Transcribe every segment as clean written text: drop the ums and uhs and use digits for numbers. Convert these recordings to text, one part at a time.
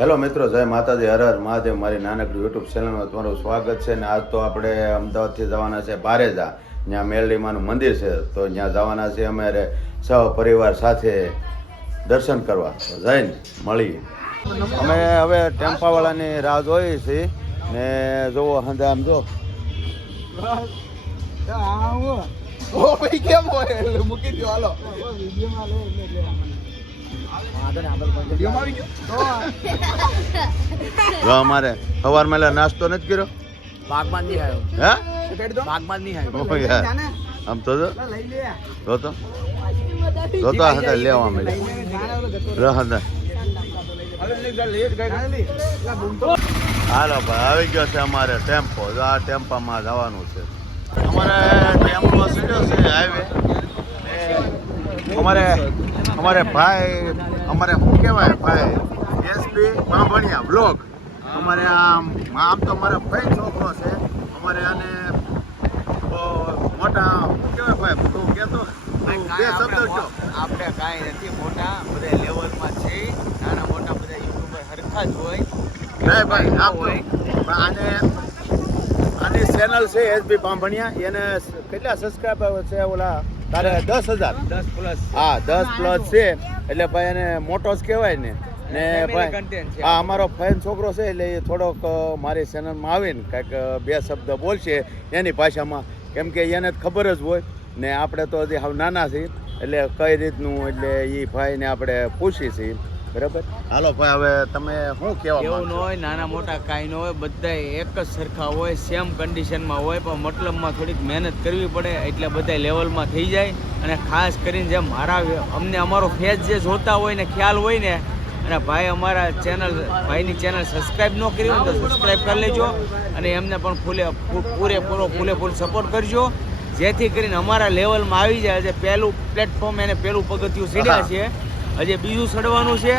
Hello મિત્રો, જય માતાજી, હર હર મહાદેવ. મારી નાનકડી યુટ્યુબ ચેનલમાં તમારું સ્વાગત છે. ને આજ તો આપણે અમદાવાદથી જવાના છે બારેજા, ત્યાં મેરડીમાનું મંદિર છે. તો ત્યાં જવાના છે અમારે સહપરિવાર સાથે દર્શન કરવા. જઈને મળીએ. અમે હવે ટેમ્પાવાળાની રાહ જોઈએ છીએ. ને જોવો હંધા આમ જો મૂકી દો હાલો. અમારે સવારમાં નાસ્તો નથી કર્યો. બાગમાં નહીં આવ્યો. હે બાગમાં નહીં આવ્યો. આમ તો જો હતા લેવા મળે. હાલો ભાઈ, આવી ગયો છે અમારે ટેમ્પો. આ ટેમ્પામાં જવાનું છે. અમારે ટેમ્પો સીધો છે હાઈવે. અમારે ભાઈ, અમારે શું કહેવાય ભાઈ, એસપી બાંભણિયા બ્લોગ. અમારે આમ તો મારા ભાઈ છોકરો છે. અમારે આને મોટા શું કહેવાય ભાઈ, તું કહેતો બે શબ્દ છો. આપણે કાંઈ નથી મોટા, બધા લેવલમાં છે. નાના મોટા બધા યુટ્યુબર હરખા જ હોય. નહીં ભાઈ, આમ આની ચેનલ છે એસપી બાંભણિયા. એને કેટલા સબસ્ક્રાઈબર છે ઓલા તારે? 10,000. 10+. હા, 10+ છે. એટલે ભાઈ એને મોટો જ કહેવાય ને ભાઈ. હા, અમારો ફેન છોકરો છે. એટલે એ થોડોક મારી ચેનલમાં આવીને કંઈક બે શબ્દ બોલશે એની ભાષામાં. કેમ કે એને જ ખબર જ હોય ને. આપણે તો હજી હાવ નાના છીએ, એટલે કઈ રીતનું, એટલે એ ભાઈને આપણે પૂછી છીએ. બરાબર. હાલો ભાઈ, હવે તમે શું કહેવા? એવું ન હોય, નાના મોટા કાંઈ ન હોય, બધા એક જ સરખા હોય, સેમ કન્ડિશનમાં હોય. પણ મતલબમાં થોડીક મહેનત કરવી પડે એટલે બધા લેવલમાં થઈ જાય. અને ખાસ કરીને જે અમને અમારો ફેસ જે જોતા હોય ને ખ્યાલ હોય ને, અને ભાઈ અમારા ભાઈની ચેનલ સબસ્ક્રાઈબ ન કરી હોય તો સબસ્ક્રાઈબ કરી લેજો. અને એમને પણ પૂરેપૂરો સપોર્ટ કરજો, જેથી કરીને અમારા લેવલમાં આવી જાય. જે પહેલું પ્લેટફોર્મ એને પહેલું પગથિયું ચડ્યા છે, હજી બીજું ચડવાનું છે.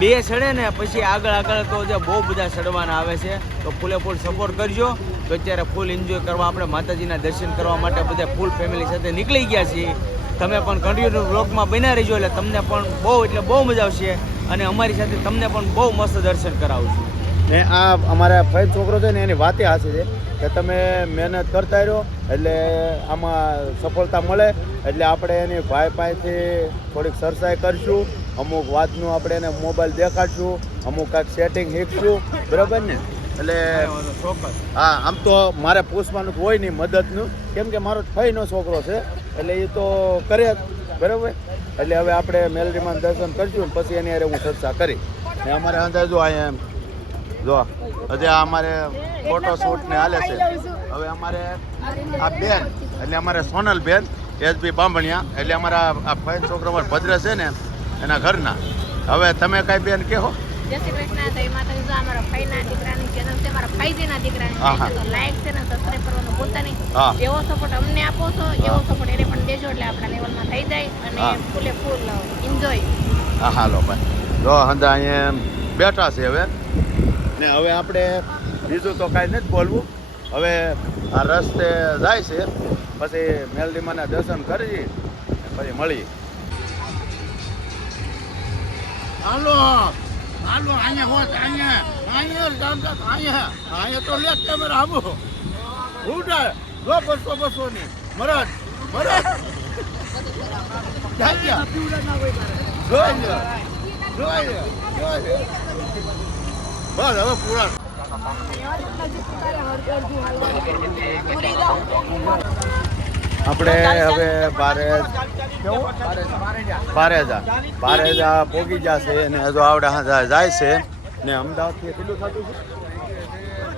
2 ચડે ને પછી આગળ તો જે બહુ બધા ચડવાના આવે છે. તો ફૂલ સપોર્ટ કરજો. તો અત્યારે ફૂલ એન્જોય કરવા આપણે માતાજીના દર્શન કરવા માટે બધા ફૂલ ફેમિલી સાથે નીકળી ગયા છીએ. તમે પણ કન્ટિન્યુ બ્લોગમાં બન્યા રહેજો, એટલે તમને પણ બહુ મજા આવશે. અને અમારી સાથે તમને પણ બહુ મસ્ત દર્શન કરાવશું. ને આ અમારા ભાઈ છોકરો છે ને, એની વાતે હાચી છે કે તમે મહેનત કરતા રહ્યો એટલે આમાં સફળતા મળે. એટલે આપણે એની ભાઈ પાસેથી થોડીક સરસાઈ કરશું. અમુક વાતનું આપણે એને મોબાઈલ દેખાડશું, અમુક કાંઈક સેટિંગ શીખશું. બરાબર ને? એટલે હા, આમ તો મારે પૂછવાનું હોય નહીં મદદનું, કેમ કે મારો ભાઈનો છોકરો છે એટલે એ તો કરે જ. બરાબર. એટલે હવે આપણે મેલડીમાં દર્શન કરશું ને પછી એની હારે હું ચર્ચા કરી. ને અમારે અંદર જો અહીંયા જો હજી આ અમારે ફોટોશૂટ ને હાલે છે. હવે અમારે આ બેન એટલે અમારે સોનલ બેન એસપી બાંભણિયા, એટલે અમારા આ ભાઈ છોકરો અમારે ભદ્ર છે ને એના ઘરના. હવે તમે કઈ બેન કહો? જય શ્રી કૃષ્ણ. તો એ માતાજી જો અમારા ભાઈના દીકરાની ચેનલ છે, મારા ભાઈજીના દીકરાની ચેનલ. તો લાઈક છે ને સબસ્ક્રાઇબ કરવાનું ભૂલતા નહીં. જેવો સપોર્ટ અમને આપો છો એવો સપોર્ટ એને પણ દેજો, એટલે આપણા લેવલમાં થઈ જાય અને ફૂલ એન્જોય. હા, હાલો ભાઈ. જો હંધા અહીંયા બેઠા છે હવે. ને હવે આપણે બીજું તો કાંઈ નથી બોલવું. હવે આ રસ્તે જાય છે, પછી મેલડીમાના દર્શન કરી પછી મળીએ. હાલો અહીંયા હોત, અહીંયા તો લે કેમેરા આવો ઉડા જો 200 ની મરદ જોઈએ બસ હવે પૂરા. આપણે હવે બારેજા પોગી જશે ને હજુ આવડે જાય છે ને. અમદાવાદથી કેટલું થતું છે?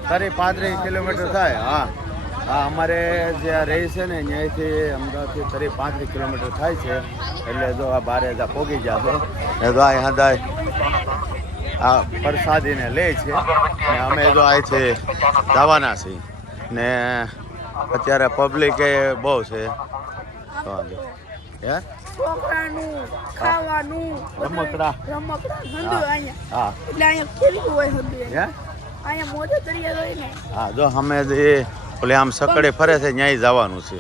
35 કિલોમીટર થાય. હા, અમારે જ્યાં રહી છે ને ત્યાંથી અમદાવાદથી 35 કિલોમીટર થાય છે. એટલે જો આ બારેજા પોગી જશો ને જો આ હદાય આ પ્રસાદીને લે છે ને અમે જો આ છે જવાના છીએ. ને અત્યારે પબ્લિક એ બહુ છે. હે છોકરાનું ખાવાનું રમકડા હંધુ અહીંયા. હા, એટલે અહીંયા ખેલવું હોય હંધુ. હે અહીંયા મોટો દરિયા હોય ને. હા, જો અમે જે ઓલે આમ સકડે ફરે છે ત્યાં જવાનું છે.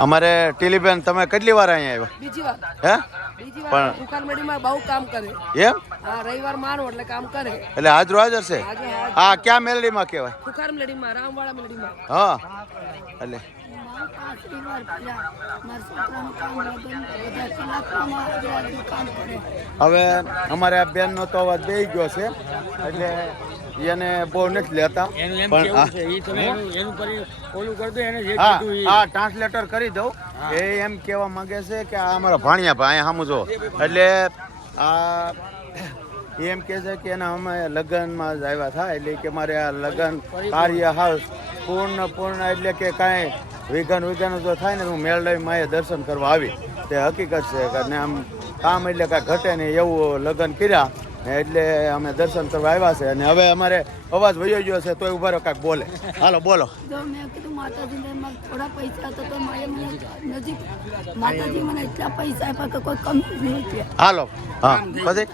અમારે ટીલીબેન તમે કેટલી વાર અહીંયા બીજી વાર આવ્યા બીજી પણ- વાર ખુખાર મેડીમાં બહુ કામ કરે હે એમ હા રવિવાર માનો એટલે કામ કરે એટલે હાજર હાજર છે આજે હા હા ક્યાં મેલડીમાં કહેવાય ખુખાર મેડીમાં રામવાળા મેડીમાં હા એટલે હવે અમારે આ બેનનો તો અવાજ બેસી ગયો છે એટલે એને બહુ નથી લેતા પણ હા હા ટ્રાન્સલેટર કરી દઉં એ એમ કહેવા માંગે છે કે આ અમારા ભાણિયા ભાઈ સામું જો એટલે આ એમ કહે છે કે એના અમે લગ્નમાં જ આવ્યા હતા એટલે કે મારે આ લગ્ન કાર્ય હાઉસ પૂર્ણ એટલે કે કાંઈ વિઘન જો થાય ને હું મેળવીમાં એ દર્શન કરવા આવી તે હકીકત છે કે ને આમ કામ એટલે કાંઈ ઘટે નહીં એવું લગ્ન કર્યા એટલે અમે દર્શન કરવા આવ્યા છે અને હવે અમારે અવાજ વયો ગયો છે તોય ઉભા રહો કાંઈક બોલે હાલો બોલો જો મેં કીધું માતાજીને મારે થોડા પૈસા હતા તો મારે મને નજીક માતાજી મને એટલા પૈસા આપ્યા કે કોઈ કમી નહીં છે હાલો હા પછી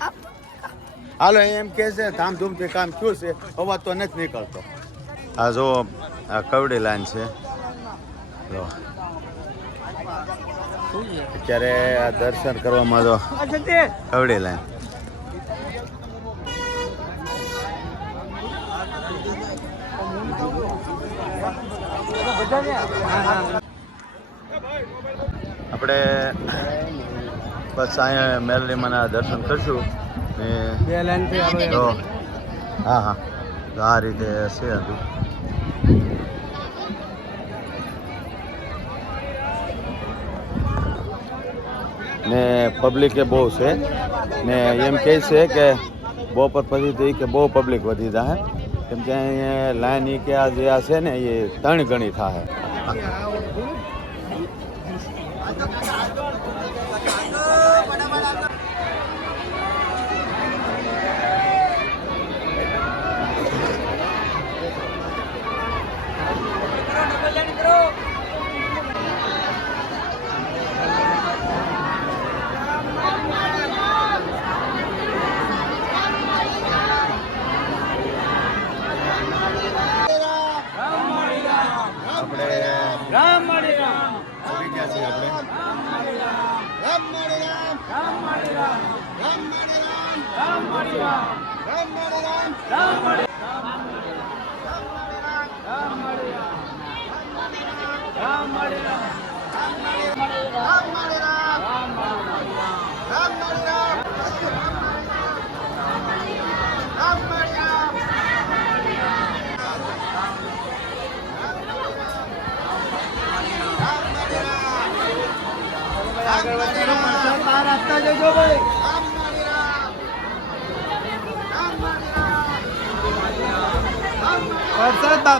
હાલો એમ કહે છે ધામધૂમથી કામ થયું છે અવાજ તો નથી નીકળતો આ જો આ કવડી લાઈન છે લો અત્યારે આ દર્શન કરવામાં તો કવડી લાઈન આપણે બસ અહીંયા મેલડીમાંના દર્શન કરશું ને તો હા હા તો આ રીતે છે હતું ને પબ્લિકે બહુ છે ને એમ કહે છે કે બપોર પછી તો કે બહુ પબ્લિક વધી જાય કેમ કે અહીંયા લાઈન કે આ જે આ છે ને એ 3 ગણી થાય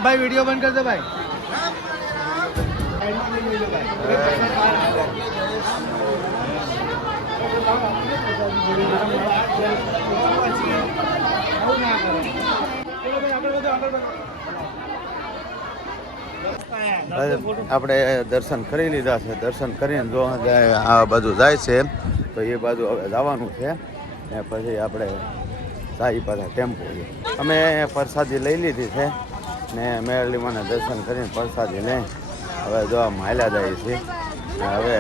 ભાઈ વિડીયો બંધ કરજો ભાઈ આપણે દર્શન કરી લીધા છે દર્શન કરીને જો આ બાજુ જાય છે તો એ બાજુ હવે જવાનું છે ને પછી આપણે સાઈ પાછા ટેમ્પો છે અમે પ્રસાદી લઈ લીધી છે ને મેરલીમાંના દર્શન કરીને પ્રસાદી લઈ હવે જો માયલા જાય છે ને હવે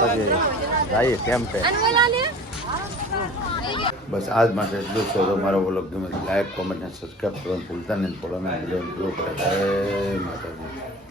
પછી જઈએ ટેમ્પે બસ આજ માટે એટલું જ તો મારો વ્લોગ ગમે લાઈક કોમેન્ટ અને સબસ્ક્રાઈબ કરવાનું ભૂલતા નહીં. જય માતાજી.